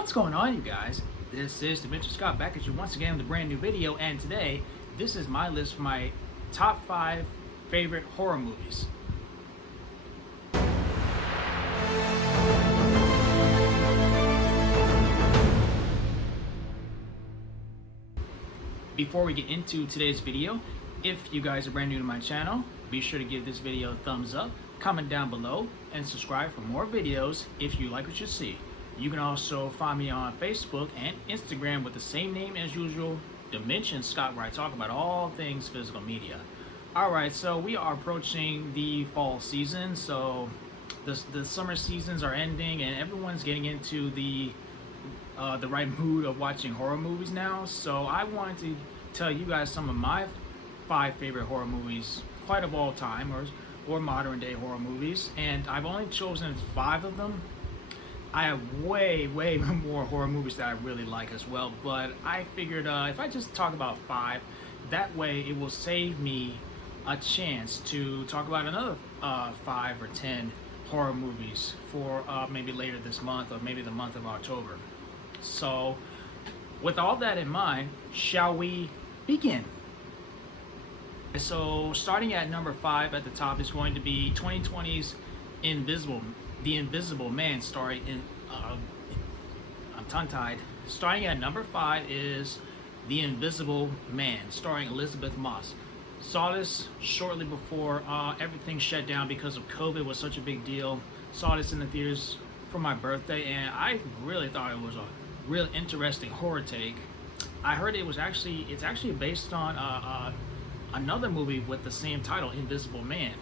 What's going on, you guys? This is Dimension Scott back at you once again with a brand new video, and today this is my list for my top 5 favorite horror movies. Before we get into today's video, if you guys are brand new to my channel, be sure to give this video a thumbs up, comment down below, and subscribe for more videos if you like what you see. You can also find me on Facebook and Instagram with the same name as usual, Dimension Scott, where I talk about all things physical media. Alright, so we are approaching the fall season, so the summer seasons are ending and everyone's getting into the right mood of watching horror movies now. So I wanted to tell you guys some of my 5 favorite horror movies, quite of all time, or modern day horror movies, and I've only chosen 5 of them. I have way more horror movies that I really like as well, but I figured if I just talk about 5, that way it will save me a chance to talk about another 5 or 10 horror movies for maybe later this month or maybe the month of October. So with all that in mind, shall we begin? So starting at number 5 at the top is going to be 2020's The Invisible Man, starring in I'm tongue-tied. Starting at number 5 is The Invisible Man, starring Elisabeth Moss. Saw this shortly before everything shut down because of COVID. It was such a big deal. Saw this in the theaters for my birthday, and I really thought it was a real interesting horror take. I heard it's actually based on another movie with the same title, Invisible Man.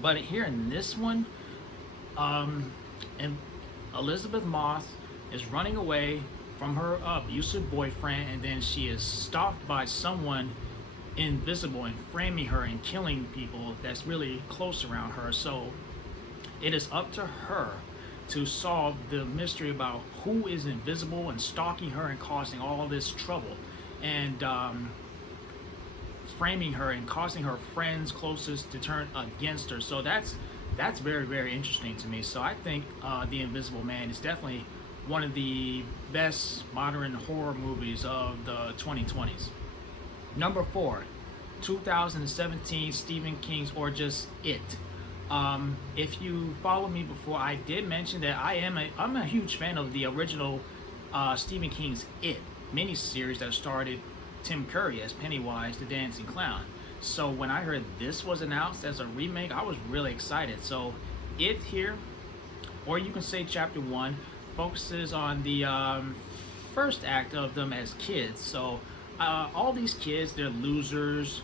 But here in this one, and Elisabeth Moss is running away from her abusive boyfriend, and then she is stalked by someone invisible and framing her and killing people that's really close around her. So it is up to her to solve the mystery about who is invisible and stalking her and causing all this trouble, and framing her and causing her friends closest to turn against her. So that's very interesting to me. So I think The Invisible Man is definitely one of the best modern horror movies of the 2020s. Number 4, 2017 Stephen King's or just It. If you follow me before, I did mention that I'm a huge fan of the original Stephen King's It miniseries that started Tim Curry as Pennywise the Dancing Clown. So when I heard this was announced as a remake, I was really excited. So It here, or you can say Chapter 1, focuses on the first act of them as kids. So all these kids, they're losers.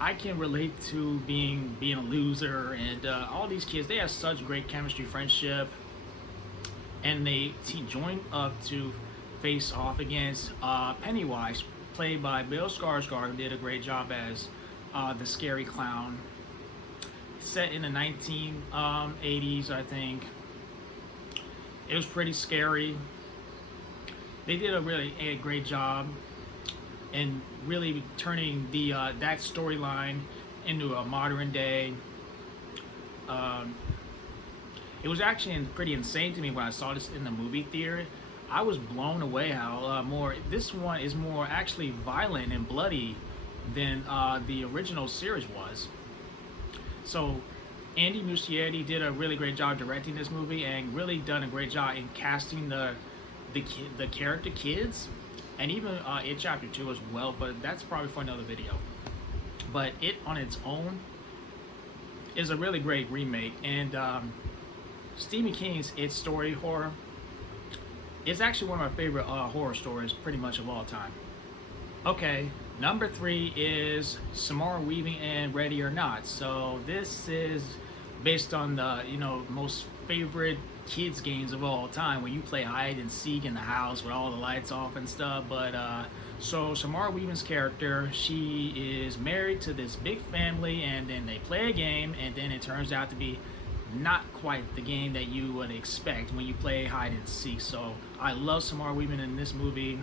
I can relate to being a loser, and all these kids, they have such great chemistry, friendship, and they join up to face off against Pennywise, played by Bill Skarsgård, who did a great job as the scary clown. Set in the 1980s, I think. It was pretty scary. They did a great job in really turning the that storyline into a modern day. It was actually pretty insane to me when I saw this in the movie theater. I was blown away how this one is more actually violent and bloody than the original series was. So Andy Muschietti did a really great job directing this movie, and really done a great job in casting the character kids, and even It Chapter 2 as well, but that's probably for another video. But It on its own is a really great remake, and Stephen King's It story horror is actually one of my favorite horror stories pretty much of all time. Okay, number 3 is Samara Weaving and Ready or Not. So this is based on the most favorite kids games of all time, where you play hide and seek in the house with all the lights off and stuff. But so Samara Weaving's character, she is married to this big family, and then they play a game, and then it turns out to be not quite the game that you would expect when you play hide and seek. So I love Samara Weaving in this movie.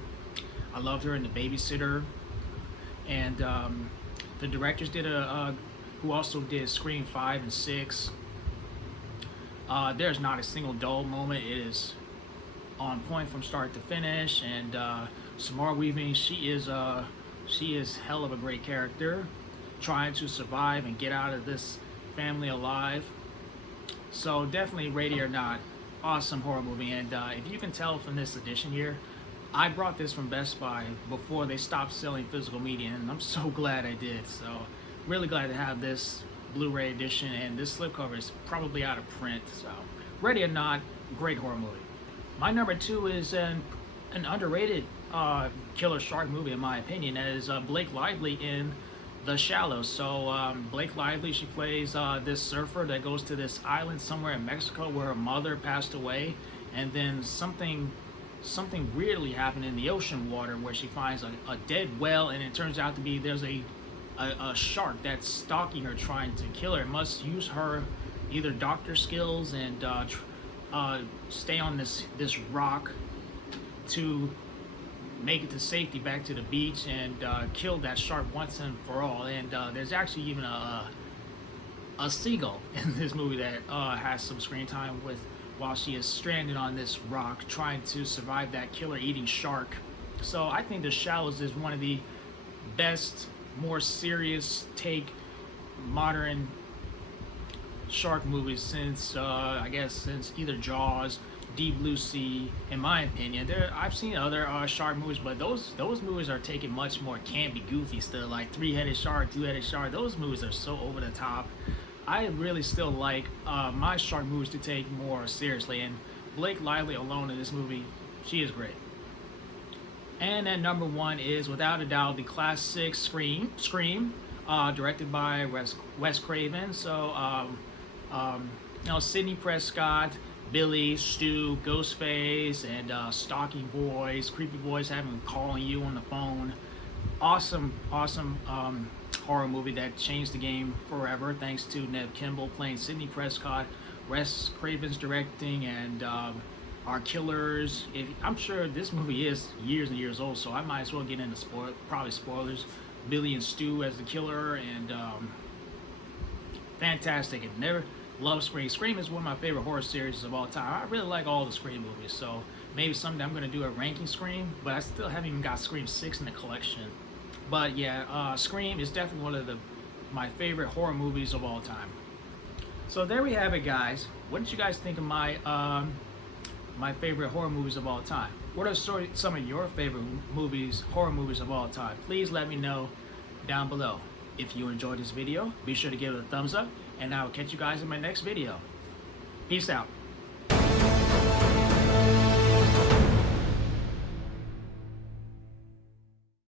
I loved her in The Babysitter, and the directors did who also did Scream 5 and 6. There's not a single dull moment. It is on point from start to finish. And Samara Weaving, she is hell of a great character, trying to survive and get out of this family alive. So definitely, Ready or Not, awesome horror movie. And if you can tell from this edition here, I brought this from Best Buy before they stopped selling physical media, and I'm so glad I did. So really glad to have this Blu-ray edition, and this slipcover is probably out of print. So Ready or Not, great horror movie. My number two is an underrated killer shark movie, in my opinion. That is Blake Lively in The Shallows. So Blake Lively, she plays this surfer that goes to this island somewhere in Mexico where her mother passed away, and then something weirdly happened in the ocean water where she finds a dead whale, and it turns out to be there's a shark that's stalking her, trying to kill her. It must use her either doctor skills and stay on this rock to make it to safety back to the beach and kill that shark once and for all. And there's actually even a seagull in this movie that has some screen time with while she is stranded on this rock trying to survive that killer eating shark. So I think The Shallows is one of the best, more serious take modern shark movies since I guess since either Jaws, Deep Blue Sea, in my opinion. I've seen other shark movies, but those movies are taking much more campy, goofy still, like Three-Headed Shark, Two-Headed Shark. Those movies are so over the top. I really still like my shark movies to take more seriously, and Blake Lively alone in this movie, she is great. And at number one is without a doubt the classic Scream, directed by Wes Craven. So Sidney Prescott, Billy, Stu, Ghostface, and stalking boys, creepy boys having calling you on the phone. Awesome horror movie that changed the game forever, thanks to Neve Campbell playing Sidney Prescott, Wes Craven's directing, and our killers. I'm sure this movie is years and years old, so I might as well get into probably spoilers. Billy and Stu as the killer, and fantastic. And never love Scream. Scream is one of my favorite horror series of all time. I really like all the Scream movies, so maybe someday I'm going to do a ranking Scream, but I still haven't even got Scream 6 in the collection. But yeah, Scream is definitely one of my favorite horror movies of all time. So there we have it, guys. What did you guys think of my my favorite horror movies of all time? What are some of your favorite horror movies of all time? Please let me know down below. If you enjoyed this video, be sure to give it a thumbs up, and I will catch you guys in my next video. Peace out.